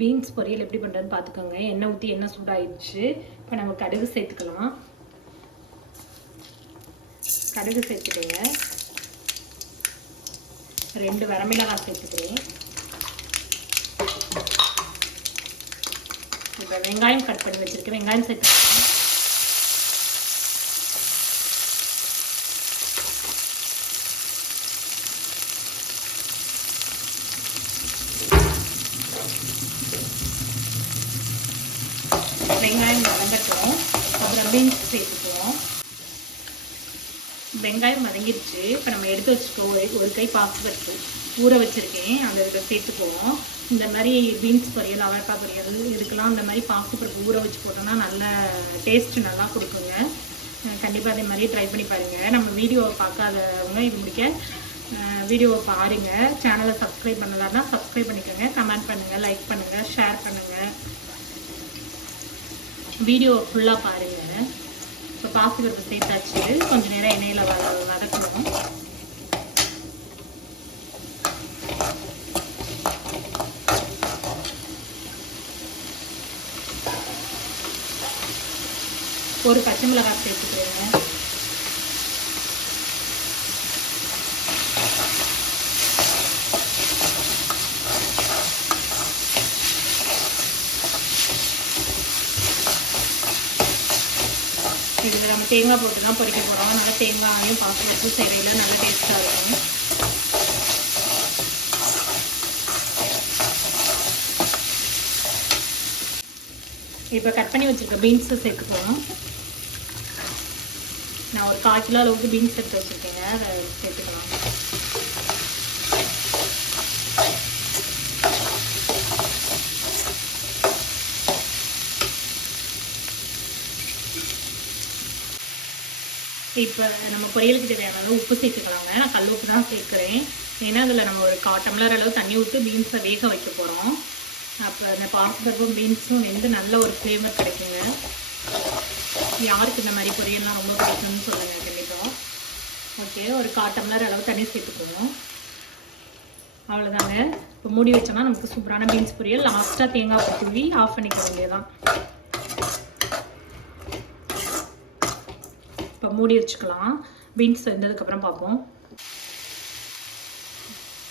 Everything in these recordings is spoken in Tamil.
பீன்ஸ் பொரியல் எப்படி பண்ணுறதுன்னு பார்த்துக்கோங்க. எண்ணெய் ஊற்றி எண்ணெய் சூடாயிடுச்சு. இப்போ நம்ம கடுகு சேர்த்துக்கலாம். கடுகு சேர்த்துக்கோங்க. 2 வரமிளகாய் சேர்த்துக்கிறேன். இப்போ வெங்காயம் கட் பண்ணி வச்சுருக்கேன். வெங்காயம் சேர்த்துக்கிறேன். வெங்காயம் வதங்கட்டும். அப்புறம் பீன்ஸ் சேர்த்துக்குவோம். வெங்காயம் வதங்கிடுச்சு. இப்போ நம்ம எடுத்து வச்சுக்கோம். ஒரு கை பாசிப்பருப்பு ஊற வச்சுருக்கேன், அதை இதில் சேர்த்துக்குவோம். இந்த மாதிரி பீன்ஸ் பொரியல், அவரைக்காய் பொரியல் இதுக்கெல்லாம் இந்த மாதிரி பாசிப்பருப்பு ஊற வச்சு போட்டோம்னா நல்ல டேஸ்ட்டு நல்லா கொடுக்குங்க. கண்டிப்பாக அதே மாதிரி ட்ரை பண்ணி பாருங்கள். நம்ம வீடியோவை பார்க்காதவங்க இது முடிக்க வீடியோவை பாருங்கள். சேனலை சப்ஸ்கிரைப் பண்ணலான்னா சப்ஸ்கிரைப் பண்ணிக்கோங்க. கமெண்ட் பண்ணுங்கள், லைக் பண்ணுங்கள், ஷேர் பண்ணுங்கள். வீடியோ ஃபுல்லாக பாருங்கள். இப்போ பாசிப்பருப்பு சேர்த்தாச்சு. கொஞ்சம் நேரம் எண்ணெயில் வதக்கணும். ஒரு பச்சை மிளகாய் சேர்த்துக்கிறேங்க. இதில் நம்ம தேங்காய் போட்டு தான் பொரிக்க போகிறோம். அதனால் தேங்காயும் பாசிப்பருப்பும் செய்யறதுல நல்லா டேஸ்ட்டாக இருக்கும். இப்போ கட் பண்ணி வச்சுருக்க பீன்ஸை சேர்த்துக்குவோம். நான் ஒரு 1/4 கிலோ அளவுக்கு பீன்ஸ் எடுத்து வச்சுருக்கேங்க. அதை சேர்த்துக்கலாம். இப்போ நம்ம பொரியலுக்கு தேவையான உப்பு சேர்த்துக்கலாங்க. நான் கல் உப்பு தான் சேர்க்குறேன். ஏன்னா அதில் நம்ம ஒரு 1/4 டம்ளர் அளவு தண்ணி ஊற்றி பீன்ஸை வேக வைக்க போகிறோம். அப்போ அந்த பாசிப்பருப்பும் பீன்ஸும் வெந்து நல்ல ஒரு ஃப்ளேவர் கிடைக்குங்க. யாருக்கு இந்த மாதிரி பொரியல்லாம் ரொம்ப பிடிக்கும்னு சொல்லுங்கள் கண்டிப்பாக. ஓகே, ஒரு 1/4 டம்ளர் அளவு தண்ணி சேர்த்துக்குவோம். அவ்வளோதாங்க. இப்போ மூடி வச்சோம்னா நமக்கு சூப்பரான பீன்ஸ் பொரியல். லாஸ்ட்டாக தேங்காய் பூ தூவி ஆஃப் பண்ணிக்க வேண்டியதான். இப்போ மூடி வச்சுக்கலாம். பீன்ஸ் வெந்ததுக்கப்புறம் பார்ப்போம்.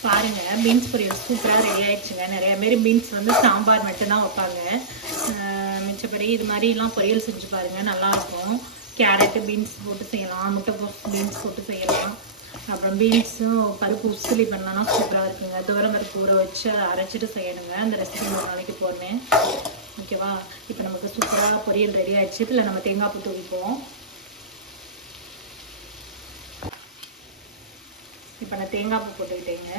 பாருங்கள், பீன்ஸ் பொரியல் சூப்பராக ரெடி ஆகிடுச்சுங்க. நிறைய பேர் பீன்ஸ் வந்து சாம்பார் மட்டும்தான் வைப்பாங்க. மிச்சப்படி இது மாதிரிலாம் பொரியல் செஞ்சு பாருங்கள், நல்லாயிருக்கும். கேரட்டு பீன்ஸ் போட்டு செய்யலாம், முட்டைக்கோஸ் பீன்ஸ் போட்டு செய்யலாம். அப்புறம் பீன்ஸும் பருப்பு உசிலி பண்ணலாம்னா சூப்பராக இருக்குங்க. துவரம் பருப்பு ஊற வச்சு அரைச்சிட்டு செய்யணுங்க. அந்த ரெசிபி 3 நாளைக்கு போடுறேன். ஓகேவா? இப்போ நமக்கு சூப்பராக பொரியல் ரெடி ஆகிடுச்சு. இதில் நம்ம தேங்காய் பூ வைப்போம். இப்போ நான் தேங்காய் பூ போட்டுக்கிட்டேங்க.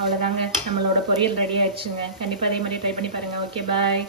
அவ்வளோதாங்க, நம்மளோட பொரியல் ரெடி ஆயிடுச்சுங்க. கண்டிப்பாக அதே மாதிரி ட்ரை பண்ணி பாருங்கள். ஓகே, பாய்.